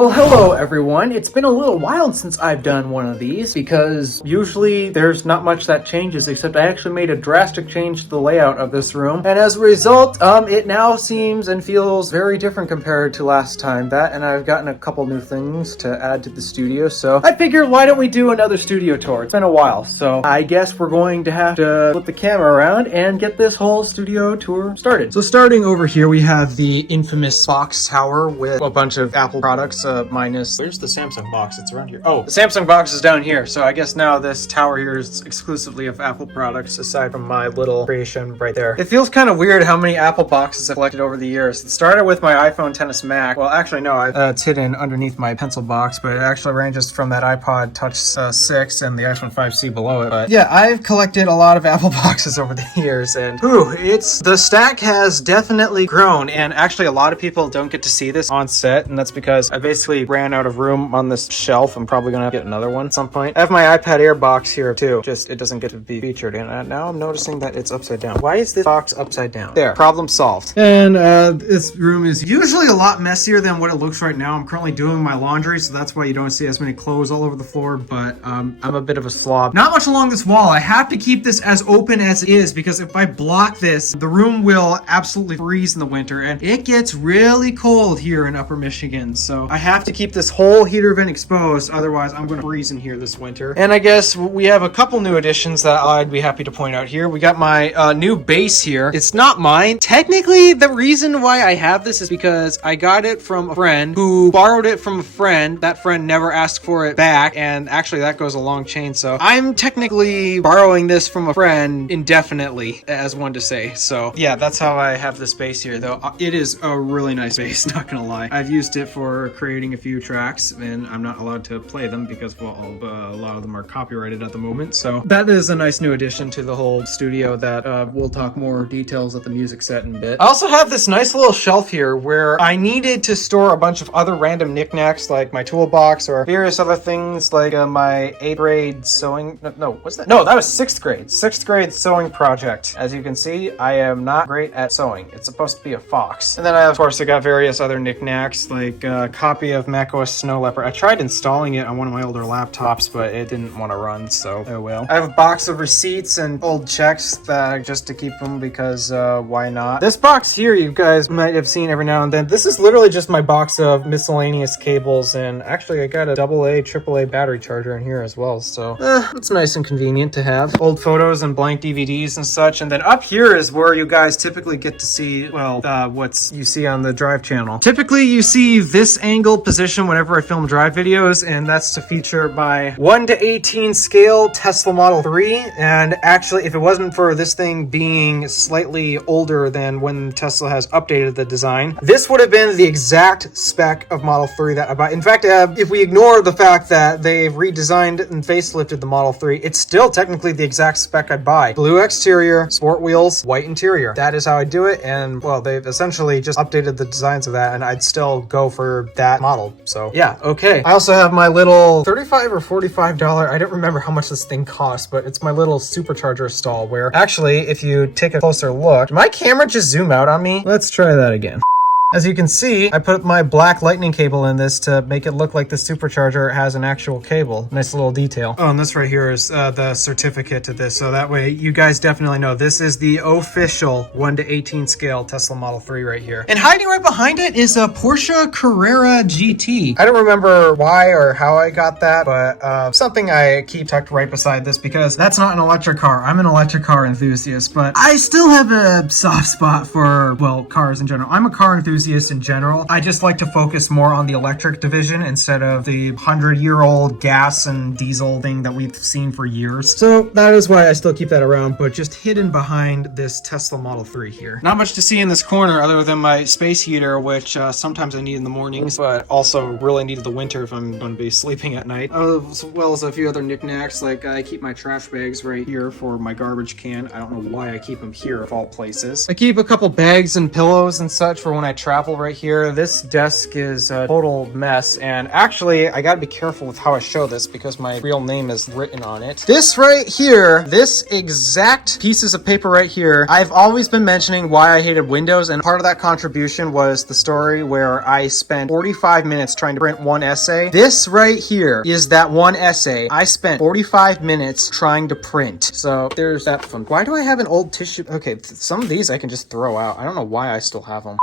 Well, hello everyone. It's been a little while since I've done one of these because usually there's not much that changes, except I actually made a drastic change to the layout of this room. And as a result, it now seems and feels very different compared to last time. And I've gotten a couple new things to add to the studio. So I figured, why don't we do another studio tour? It's been a while. So I guess we're going to have to flip the camera around and get this whole studio tour started. So starting over here, we have the infamous box tower with a bunch of Apple products. Minus, where's the Samsung box? It's around here. Oh, the Samsung box is down here. So I guess now this tower here is exclusively of Apple products, aside from my little creation right there. It feels kind of weird how many Apple boxes I've collected over the years. It started with my iPhone XS Max. Well, actually, no, it's hidden underneath my pencil box, but it actually ranges from that iPod Touch 6 and the iPhone 5C below it. But yeah, I've collected a lot of Apple boxes over the years, and the stack has definitely grown. And actually, a lot of people don't get to see this on set, and that's because I basically ran out of room on this shelf. I'm probably gonna have to get another one at some point. I have my iPad Air box here too, just it doesn't get to be featured. And now I'm noticing that it's upside down. Why is this box upside down? There, problem solved. And this room is usually a lot messier than what it looks right now. I'm currently doing my laundry, so that's why you don't see as many clothes all over the floor, but I'm a bit of a slob. Not much along this wall. I have to keep this as open as it is, because if I block this, the room will absolutely freeze in the winter, and it gets really cold here in Upper Michigan, so I have to keep this whole heater vent exposed, otherwise I'm going to freeze in here this winter. And I guess we have a couple new additions that I'd be happy to point out here. We got my new base here. It's not mine. Technically, the reason why I have this is because I got it from a friend who borrowed it from a friend. That friend never asked for it back, and actually that goes a long chain, so I'm technically borrowing this from a friend indefinitely, as one to say. So yeah, that's how I have this base here, though. It is a really nice base, not gonna lie. I've used it for creating a few tracks, and I'm not allowed to play them because, well, a lot of them are copyrighted at the moment. So that is a nice new addition to the whole studio that we'll talk more details at the music set in a bit. I also have this nice little shelf here where I needed to store a bunch of other random knickknacks, like my toolbox or various other things, like my 8th grade sewing. No, what's that? No, that was 6th grade. 6th grade sewing project. As you can see, I am not great at sewing. It's supposed to be a fox. And then of course, I got various other knickknacks, like a copy of macOS Snow Leopard. I tried installing it on one of my older laptops, but it didn't want to run, so oh well. I have a box of receipts and old checks that just to keep them, because why not? This box here, you guys might have seen every now and then. This is literally just my box of miscellaneous cables, and actually I got a AA, AAA battery charger in here as well, so it's nice and convenient to have. Old photos and blank DVDs and such. And then up here is where you guys typically get to see, well, what's you see on the Drive channel. Typically you see this angle position whenever I film Drive videos, and that's to feature my 1:18 scale Tesla Model 3. And actually, if it wasn't for this thing being slightly older than when Tesla has updated the design, this would have been the exact spec of Model 3 that I bought. In fact, if we ignore the fact that they've redesigned and facelifted the Model 3, it's still technically the exact spec I'd buy. Blue exterior, sport wheels, white interior. That is how I do it, and well, they've essentially just updated the designs of that, and I'd still go for that model. So yeah, okay. I also have my little $35 or $45, I don't remember how much this thing costs, but it's my little supercharger stall where actually, if you take a closer look, did my camera just zoom out on me? Let's try that again. As you can see, I put my black lightning cable in this to make it look like the supercharger has an actual cable. Nice little detail. Oh, and this right here is the certificate to this. So that way you guys definitely know this is the official 1:18 scale Tesla Model 3 right here. And hiding right behind it is a Porsche Carrera GT. I don't remember why or how I got that, but something I keep tucked right beside this because that's not an electric car. I'm an electric car enthusiast, but I still have a soft spot for, well, cars in general. I'm a car enthusiast in general. I just like to focus more on the electric division instead of the 100-year-old gas and diesel thing that we've seen for years. So that is why I still keep that around, but just hidden behind this Tesla Model 3 here. Not much to see in this corner other than my space heater, which sometimes I need in the mornings, but also really need in the winter if I'm going to be sleeping at night. As well as a few other knickknacks, like I keep my trash bags right here for my garbage can. I don't know why I keep them here of all places. I keep a couple bags and pillows and such for when I travel travel right here. This desk is a total mess, and actually I gotta be careful with how I show this because my real name is written on it. This right here, this exact pieces of paper right here, I've always been mentioning why I hated Windows, and part of that contribution was the story where I spent 45 minutes trying to print one essay. This right here is that one essay I spent 45 minutes trying to print. So there's that fun. Why do I have an old tissue? Okay, some of these I can just throw out. I don't know why I still have them.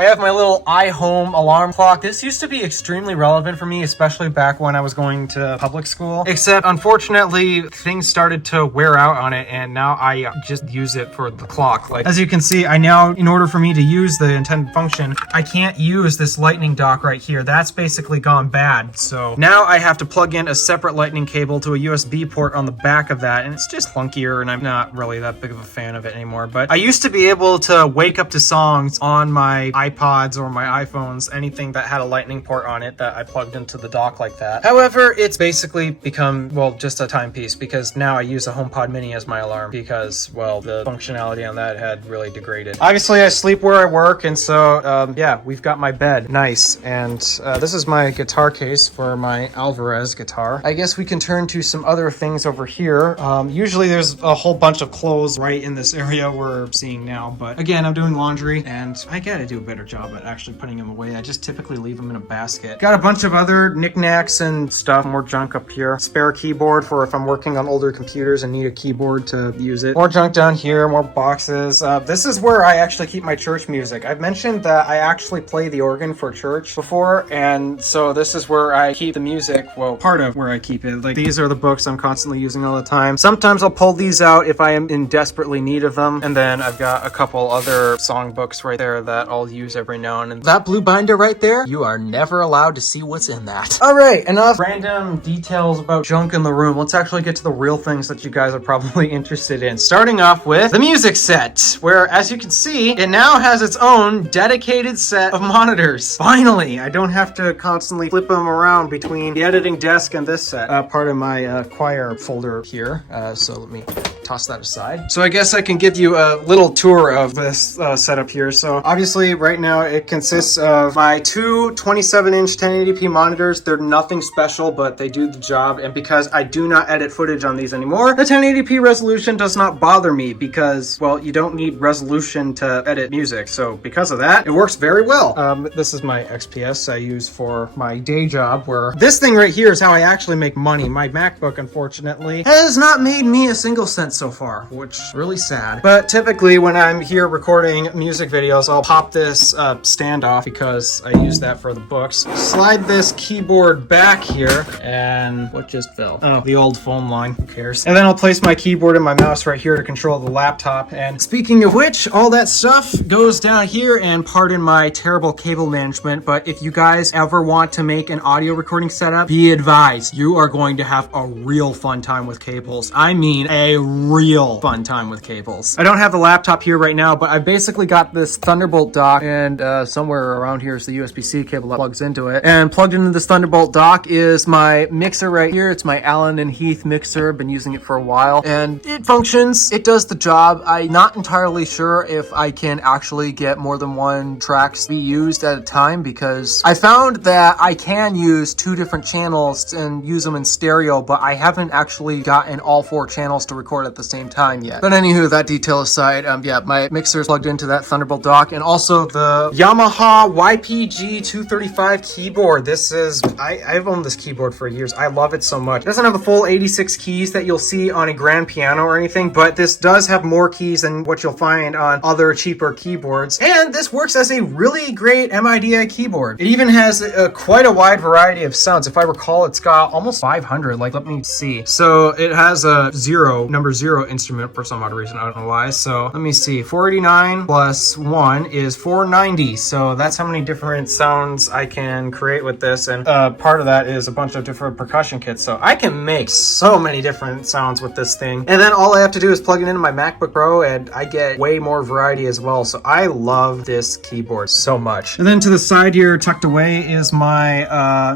I have my little iHome alarm clock. This used to be extremely relevant for me, especially back when I was going to public school. Except, unfortunately, things started to wear out on it, and now I just use it for the clock. Like, as you can see, I now, in order for me to use the intended function, I can't use this lightning dock right here. That's basically gone bad. So now I have to plug in a separate lightning cable to a USB port on the back of that, and it's just clunkier, and I'm not really that big of a fan of it anymore. But I used to be able to wake up to songs on my iPods or my iPhones, anything that had a lightning port on it that I plugged into the dock like that. However, it's basically become, well, just a timepiece because now I use a HomePod Mini as my alarm because, well, the functionality on that had really degraded. Obviously, I sleep where I work, and so, yeah, we've got my bed. Nice. And this is my guitar case for my Alvarez guitar. I guess we can turn to some other things over here. Usually there's a whole bunch of clothes right in this area we're seeing now, but again, I'm doing laundry, and I gotta do a better job at actually putting them away. I just typically leave them in a basket. Got a bunch of other knickknacks and stuff, more junk up here. Spare keyboard for if I'm working on older computers and need a keyboard to use it. More junk down here, more boxes. This is where I actually keep my church music. I've mentioned that I actually play the organ for church before, and so this is where I keep the music, well, part of where I keep it. Like, these are the books I'm constantly using all the time. Sometimes I'll pull these out if I am in desperately need of them, and then I've got a couple other song books right there that I'll use every now and then. That blue binder right there, you are never allowed to see what's in that. All right, enough random details about junk in the room. Let's actually get to the real things that you guys are probably interested in. Starting off with the music set, where, as you can see, it now has its own dedicated set of monitors. Finally, I don't have to constantly flip them around between the editing desk and this set. Part of my choir folder here, so let me toss that aside. So I guess I can give you a little tour of this setup here. So obviously right now it consists of my two 27-inch 1080p monitors. They're nothing special, but they do the job. And because I do not edit footage on these anymore, the 1080p resolution does not bother me because, well, you don't need resolution to edit music. So because of that, it works very well. This is my XPS I use for my day job, where this thing right here is how I actually make money. My MacBook, unfortunately, has not made me a single cent so far, which is really sad. But typically when I'm here recording music videos, I'll pop this stand off because I use that for the books. Slide this keyboard back here, and what just fell? Oh, the old phone line, who cares? And then I'll place my keyboard and my mouse right here to control the laptop. And speaking of which, all that stuff goes down here, and pardon my terrible cable management, but if you guys ever want to make an audio recording setup, be advised, you are going to have a real fun time with cables. I mean, a real fun time with cables. I don't have the laptop here right now, but I basically got this Thunderbolt dock, and somewhere around here is the USB-C cable that plugs into it. And plugged into this Thunderbolt dock is my mixer right here. It's my Allen and Heath mixer. Been using it for a while, and it functions. It does the job. I'm not entirely sure if I can actually get more than one tracks to be used at a time, because I found that I can use two different channels and use them in stereo, but I haven't actually gotten all four channels to record at the same time yet. But anywho, that detail aside, yeah, my mixer is plugged into that Thunderbolt dock, and also the Yamaha YPG 235 keyboard. This is, I've owned this keyboard for years. I love it so much. It doesn't have the full 86 keys that you'll see on a grand piano or anything, but this does have more keys than what you'll find on other cheaper keyboards. And this works as a really great MIDI keyboard. It even has quite a wide variety of sounds. If I recall, it's got almost 500. Like, let me see. So it has a number zero instrument for some odd reason. I don't know why. So let me see. 489 plus 1 is 490. So that's how many different sounds I can create with this. And part of that is a bunch of different percussion kits. So I can make so many different sounds with this thing. And then all I have to do is plug it into my MacBook Pro, and I get way more variety as well. So I love this keyboard so much. And then to the side here, tucked away, is my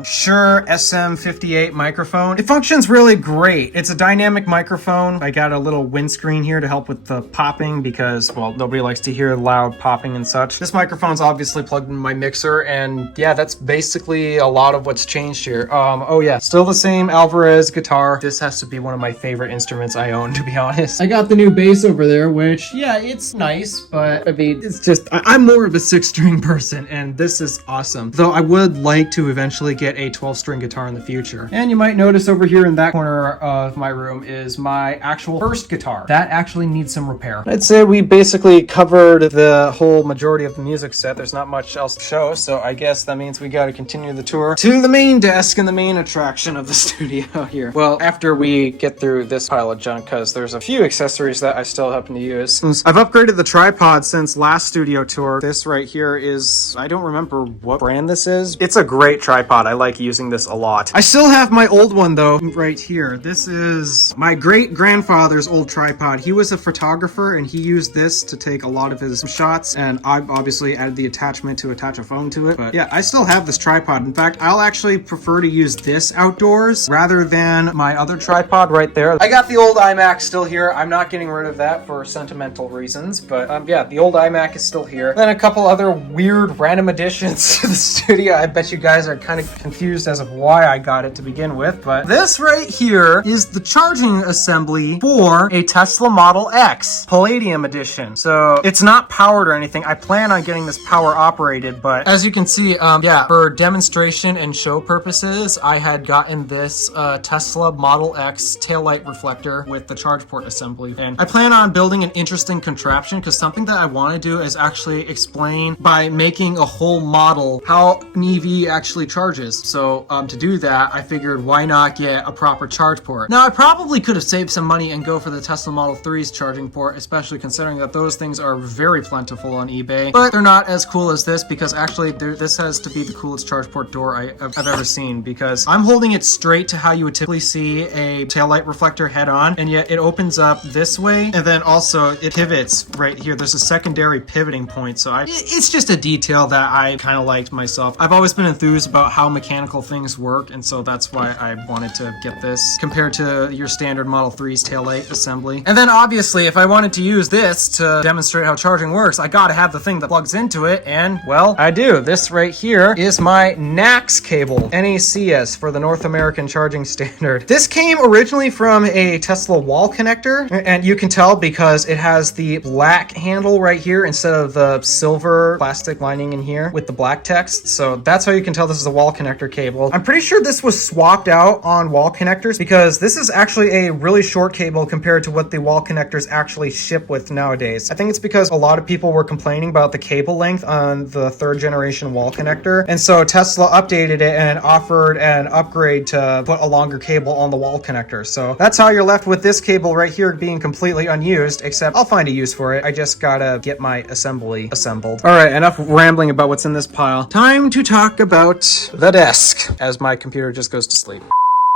Shure SM58 microphone. It functions really great. It's a dynamic microphone. I got got a little windscreen here to help with the popping because, well, nobody likes to hear loud popping and such. This microphone's obviously plugged in my mixer, and yeah, that's basically a lot of what's changed here. Oh yeah, still the same Alvarez guitar. This has to be one of my favorite instruments I own, to be honest. I got the new bass over there, which, yeah, it's nice, but I mean, it's just, I'm more of a 6-string person, and this is awesome. Though I would like to eventually get a 12-string guitar in the future. And you might notice over here in that corner of my room is my actual first guitar. That actually needs some repair. I'd say we basically covered the whole majority of the music set. There's not much else to show, so I guess that means we gotta continue the tour to the main desk and the main attraction of the studio here. Well, after we get through this pile of junk, because there's a few accessories that I still happen to use. I've upgraded the tripod since last studio tour. This right here is, I don't remember what brand this is. It's a great tripod. I like using this a lot. I still have my old one though, right here. This is my great grandfather's old tripod. He was a photographer and he used this to take a lot of his shots, and I've obviously added the attachment to attach a phone to it. But yeah, I still have this tripod. In fact, I'll actually prefer to use this outdoors rather than my other tripod right there. I got the old iMac still here. I'm not getting rid of that for sentimental reasons, but yeah, the old iMac is still here. Then a couple other weird random additions to the studio. I bet you guys are kind of confused as of why I got it to begin with, but this right here is the charging assembly for a Tesla Model X Palladium edition. So it's not powered or anything. I plan on getting this power operated, but as you can see, yeah, for demonstration and show purposes, I had gotten this Tesla Model X taillight reflector with the charge port assembly. And I plan on building an interesting contraption because something that I want to do is actually explain by making a whole model how an EV actually charges. So to do that, I figured why not get a proper charge port. Now I probably could have saved some money and go for the Tesla Model 3's charging port, especially considering that those things are very plentiful on eBay, but they're not as cool as this because actually this has to be the coolest charge port door I've ever seen, because I'm holding it straight to how you would typically see a taillight reflector head on, and yet it opens up this way, and then also it pivots right here. There's a secondary pivoting point, so it's just a detail that I kind of liked myself. I've always been enthused about how mechanical things work, and so that's why I wanted to get this compared to your standard Model 3's taillight assembly. And then obviously, if I wanted to use this to demonstrate how charging works, I gotta have the thing that plugs into it, and well, I do. This right here is my NACS cable, NACS for the North American Charging Standard. This came originally from a Tesla wall connector, and you can tell because it has the black handle right here instead of the silver plastic lining in here with the black text. So that's how you can tell this is a wall connector cable. I'm pretty sure this was swapped out on wall connectors because this is actually a really short cable compared to what the wall connectors actually ship with nowadays. I think it's because a lot of people were complaining about the cable length on the 3rd generation wall connector, and so Tesla updated it and offered an upgrade to put a longer cable on the wall connector. So that's how you're left with this cable right here being completely unused, except I'll find a use for it. I just gotta get my assembly assembled. All right, enough rambling about what's in this pile. Time to talk about the desk as my computer just goes to sleep.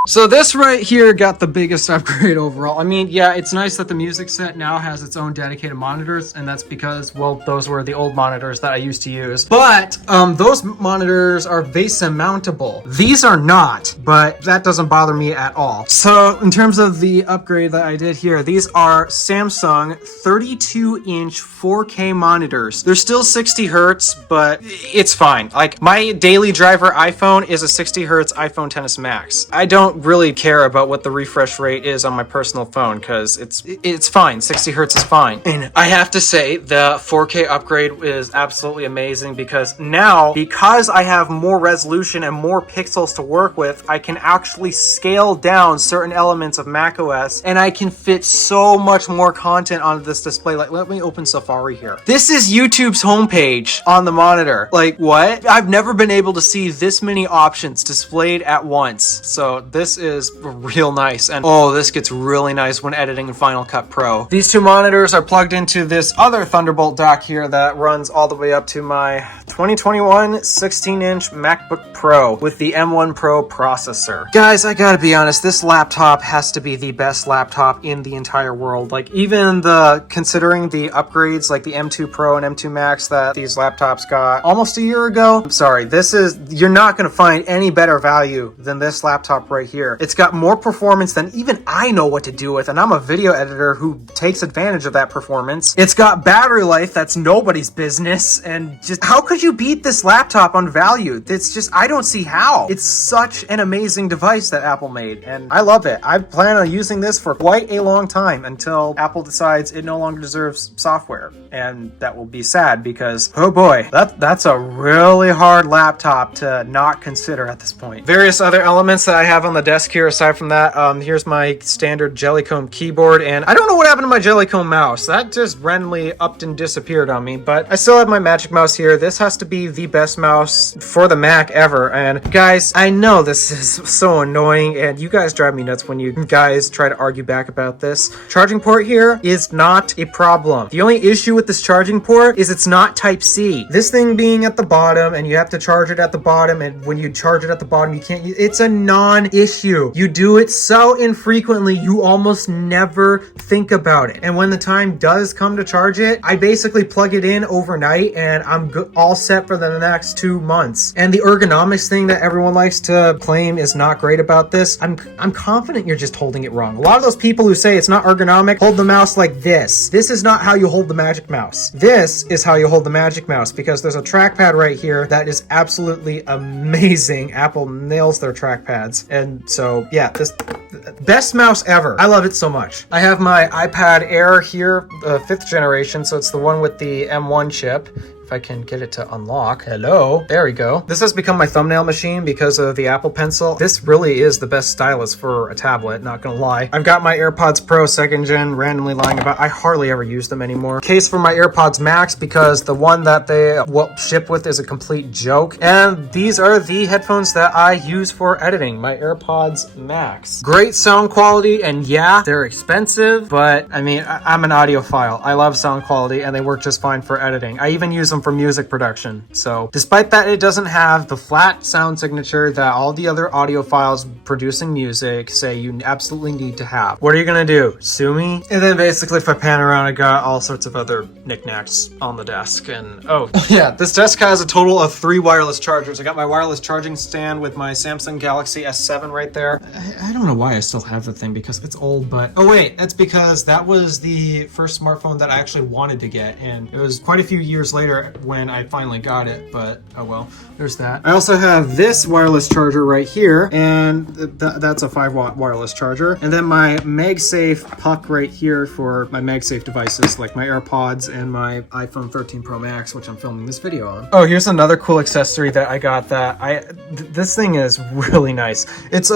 So this right here got the biggest upgrade overall. I mean, yeah, it's nice that the music set now has its own dedicated monitors, and that's because, well, those were the old monitors that I used to use. But those monitors are VESA mountable. These are not, but that doesn't bother me at all. So in terms of the upgrade that I did here, these are Samsung 32-inch 4K monitors. They're still 60 hertz, but it's fine. Like, my daily driver iPhone is a 60 hertz iPhone XS Max. I don't really care about what the refresh rate is on my personal phone because it's fine. 60 hertz is fine. And I have to say the 4K upgrade is absolutely amazing because now, because I have more resolution and more pixels to work with, I can actually scale down certain elements of macOS, and I can fit so much more content onto this display. Like, let me open Safari here. This is YouTube's homepage on the monitor. Like, what? I've never been able to see this many options displayed at once. So this is real nice, and oh, this gets really nice when editing in Final Cut Pro. These two monitors are plugged into this other Thunderbolt dock here that runs all the way up to my 2021 16-inch MacBook Pro with the M1 Pro processor. Guys, I gotta be honest, this laptop has to be the best laptop in the entire world. Like, even considering the upgrades like the M2 Pro and M2 Max that these laptops got almost a year ago, I'm sorry, you're not gonna find any better value than this laptop right right here. It's got more performance than even I know what to do with, and I'm a video editor who takes advantage of that performance. It's got battery life that's nobody's business, and just how could you beat this laptop on value? It's just, I don't see how. It's such an amazing device that Apple made, and I love it. I plan on using this for quite a long time until Apple decides it no longer deserves software, and that will be sad because, oh boy, that's a really hard laptop to not consider at this point. Various other elements that I have on the desk here aside from that, here's my standard Jellycomb keyboard, and I don't know what happened to my Jellycomb mouse. That just randomly upped and disappeared on me, but I still have my Magic Mouse here. This has to be the best mouse for the Mac ever, and guys, I know this is so annoying, and you guys drive me nuts when you guys try to argue back about this. Charging port here is not a problem. The only issue with this charging port is it's not Type-C. This thing being at the bottom, and you have to charge it at the bottom, and when you charge it at the bottom, you can't, it's a non-issue. You do it so infrequently, you almost never think about it. And when the time does come to charge it, I basically plug it in overnight, and I'm all set for the next 2 months. And the ergonomics thing that everyone likes to claim is not great about this, I'm confident you're just holding it wrong. A lot of those people who say it's not ergonomic hold the mouse like this. This is not how you hold the Magic Mouse. This is how you hold the Magic Mouse, because there's a trackpad right here that is absolutely amazing. Apple nails their trackpads. And so, yeah, this best mouse ever. I love it so much. I have my iPad Air here, 5th generation, so it's the one with the M1 chip. If I can get it to unlock. Hello. There we go. This has become my thumbnail machine because of the Apple Pencil. This really is the best stylus for a tablet, not gonna lie. I've got my AirPods Pro 2nd gen randomly lying about. I hardly ever use them anymore. Case for my AirPods Max because the one that they ship with is a complete joke. And these are the headphones that I use for editing, my AirPods Max. Great sound quality, and yeah, they're expensive, but I mean, I'm an audiophile. I love sound quality, and they work just fine for editing. I even use them for music production. So despite that, it doesn't have the flat sound signature that all the other audiophiles producing music say you absolutely need to have. What are you gonna do? Sue me? And then basically if I pan around, I got all sorts of other knickknacks on the desk. And oh yeah, this desk has a total of 3 wireless chargers. I got my wireless charging stand with my Samsung Galaxy S7 right there. I don't know why I still have the thing because it's old, but oh wait, that's because that was the first smartphone that I actually wanted to get, and it was quite a few years later when I finally got it, but oh well, there's that. I also have this wireless charger right here, and that's a 5-watt wireless charger. And then my MagSafe puck right here for my MagSafe devices, like my AirPods and my iPhone 13 Pro Max, which I'm filming this video on. Oh, here's another cool accessory that I got that this thing is really nice. It's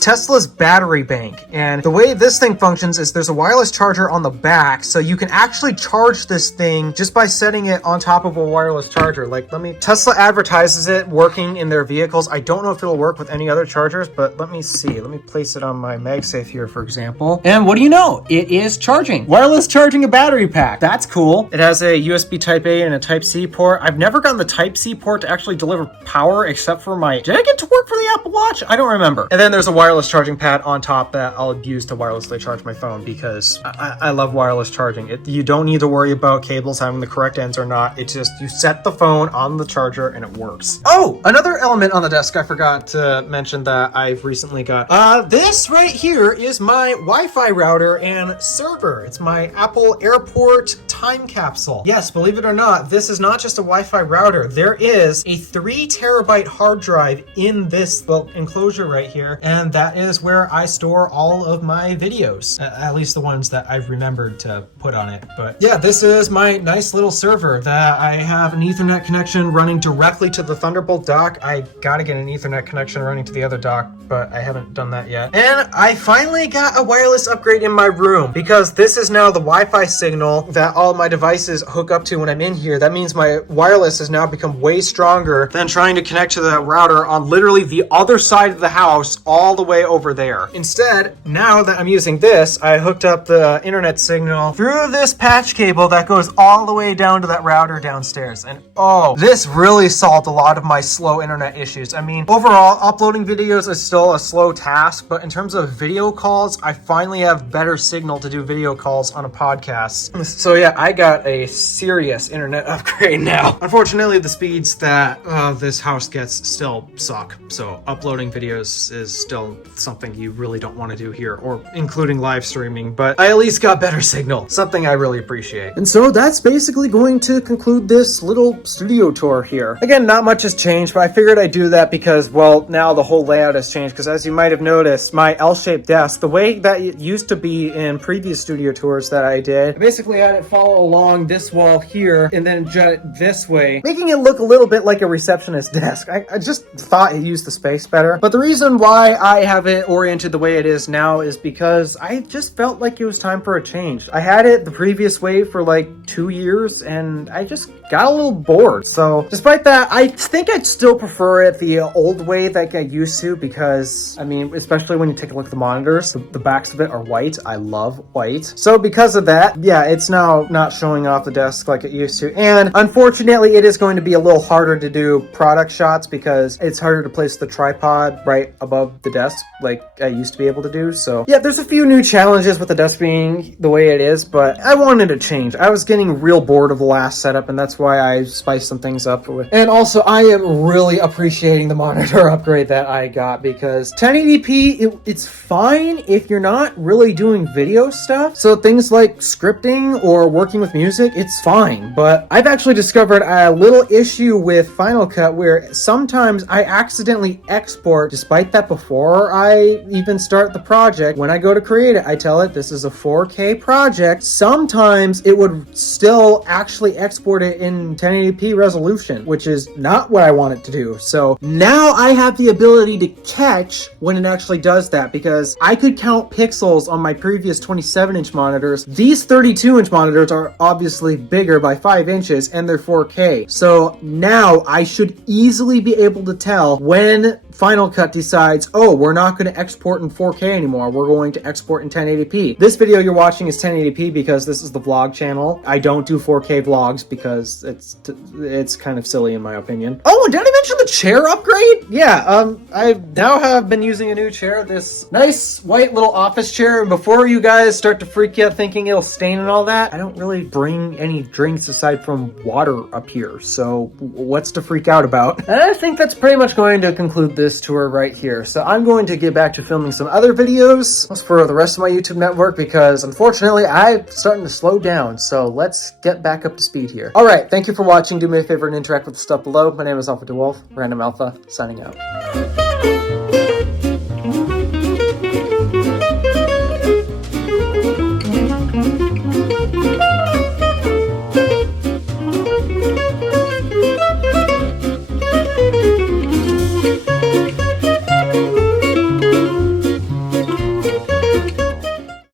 Tesla's battery bank, and the way this thing functions is there's a wireless charger on the back, so you can actually charge this thing just by setting it on top of a wireless charger. Like, Tesla advertises it working in their vehicles. I don't know if it'll work with any other chargers, but let me see. Let me place it on my MagSafe here, for example. And what do you know? It is charging. Wireless charging a battery pack. That's cool. It has a USB Type A and a Type C port. I've never gotten the Type C port to actually deliver power except for did I get to work for the Apple Watch? I don't remember. And then there's a wireless charging pad on top that I'll use to wirelessly charge my phone because I love wireless charging. You don't need to worry about cables having the correct ends or not. It's just you set the phone on the charger and it works. Oh, another element on the desk I forgot to mention that I've recently got. This right here is my Wi-Fi router and server. It's my Apple Airport time capsule. Yes, believe it or not, this is not just a Wi-Fi router. There is a 3 terabyte hard drive in this enclosure right here, and that is where I store all of my videos, at least the ones that I've remembered to put on it. But yeah, this is my nice little server that I have an Ethernet connection running directly to the Thunderbolt dock. I gotta get an Ethernet connection running to the other dock, but I haven't done that yet. And I finally got a wireless upgrade in my room because this is now the Wi-Fi signal that all my devices hook up to when I'm in here. That means my wireless has now become way stronger than trying to connect to the router on literally the other side of the house all the way over there. Instead, now that I'm using this, I hooked up the internet signal through this patch cable that goes all the way down to that router downstairs, and oh, this really solved a lot of my slow internet issues. I mean, overall, uploading videos is still a slow task, but in terms of video calls, I finally have better signal to do video calls on a podcast. So yeah, I got a serious internet upgrade now. Unfortunately, the speeds that this house gets still suck, so uploading videos is still something you really don't want to do here, or including live streaming, but I at least got better signal, something I really appreciate. And so that's basically going to conclude this little studio tour here. Again, not much has changed, but I figured I'd do that because, well, now the whole layout has changed, because as you might have noticed, my L-shaped desk, the way that it used to be in previous studio tours that I did, I basically had it follow along this wall here and then jut it this way, making it look a little bit like a receptionist desk. I just thought it used the space better. But the reason why I have it oriented the way it is now is because I just felt like it was time for a change. I had it the previous way for like 2 years and I just got a little bored. So despite that, I think I'd still prefer it the old way that I used to, because I mean, especially when you take a look at the monitors, the backs of it are white. I love white. So because of that, yeah, it's now not showing off the desk like it used to. And unfortunately, it is going to be a little harder to do product shots because it's harder to place the tripod right above the desk like I used to be able to do. So yeah, there's a few new challenges with the desk being the way it is, but I wanted to change. I was getting real bored of the last setup, and that's why I spiced some things up with. And also, I am really appreciating the monitor upgrade that I got, because 1080p, it's fine if you're not really doing video stuff. So things like scripting or working with music, it's fine. But I've actually discovered a little issue with Final Cut where sometimes I accidentally export, despite that before I even start the project. When I go to create it, I tell it this is a 4K project. Sometimes it would still actually export it in 1080p resolution, which is not what I want it to do. So now I have the ability to catch when it actually does that, because I could count pixels on my previous 27-inch monitors. These 32-inch monitors are obviously bigger by 5 inches and they're 4K. So now I should easily be able to tell when Final Cut decides, oh, we're not going to export in 4K anymore. We're going to export in 1080p. This video you're watching is 1080p because this is the vlog channel. I don't do 4K vlogs because it's kind of silly in my opinion. Oh, did I mention the chair upgrade? Yeah, I now have been using a new chair, this nice white little office chair. And before you guys start to freak out thinking it'll stain and all that, I don't really bring any drinks aside from water up here. So what's to freak out about? And I think that's pretty much going to conclude this tour right here. So I'm going to get back to filming some other videos for the rest of my YouTube network, because unfortunately I'm starting to slow down. So let's get back up to speed here. All right, thank you for watching. Do me a favor and interact with the stuff below. My name is Alpha DeWolf, Random Alpha, signing out.